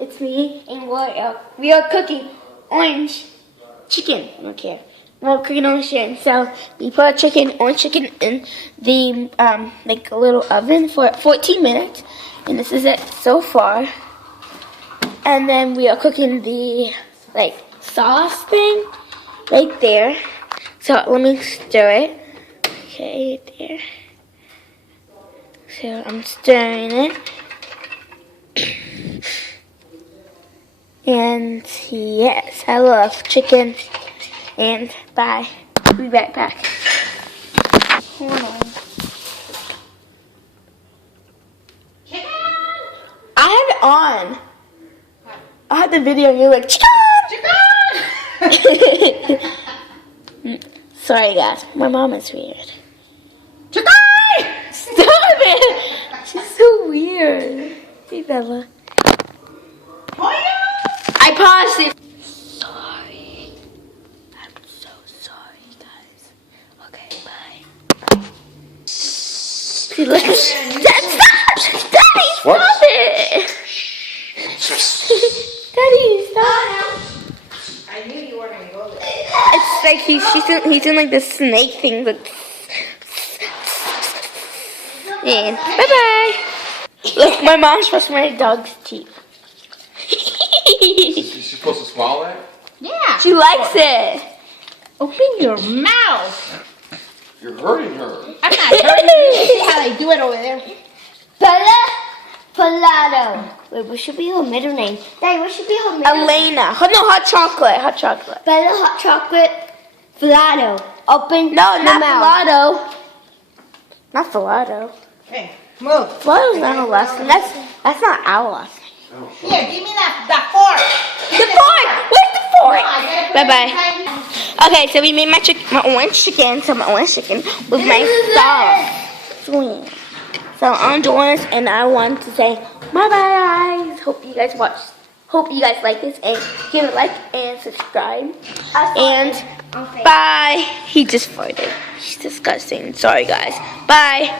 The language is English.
It's me, and we are cooking orange chicken. I don't care. We're cooking orange chicken. So we put orange chicken in the like a little oven for 14 minutes, and this is it so far. And then we are cooking the like sauce thing right there. So let me stir it. Okay, there. So I'm stirring it. And yes, I love chicken. And bye. I'll be right back. Hold on. Chicken! I had it on. I had the video and you're like, chicken! Chicken! Sorry guys, my mom is weird. Chicken! Stop it! She's so weird. Hey Bella. I paused it. Sorry. I'm so sorry, guys. Okay, bye. See, look. Dad, stop! Daddy, What? stop it! Daddy, stop! I knew you weren't going to go there. It's like he's in like the snake thing. Like, and bye bye. Look, my mom's brushing my dog's teeth. Is she supposed to swallow that? Yeah. She likes it. Open your mouth. You're hurting her. I'm not hurting you. See how they do it over there. Bella Palado. Wait, what should be her middle name? Daddy, what should be her middle name? Elena. Oh, no, hot chocolate. Hot chocolate. Bella Hot Chocolate Falado. Open No, your not mouth. Falado. Not Falado. Okay, move. Falado's not her last name. That's not our last name. Here, give me that fork. The fork! Where's the fork? No, I gotta put Bye it bye. inside. Okay, so we made my orange chicken. So my orange chicken with my sauce. So I'm Doris, and I want to say bye bye. Hope you guys watched. Hope you guys like this, and give it a like and subscribe. And bye. He just farted. He's disgusting. Sorry guys. Bye.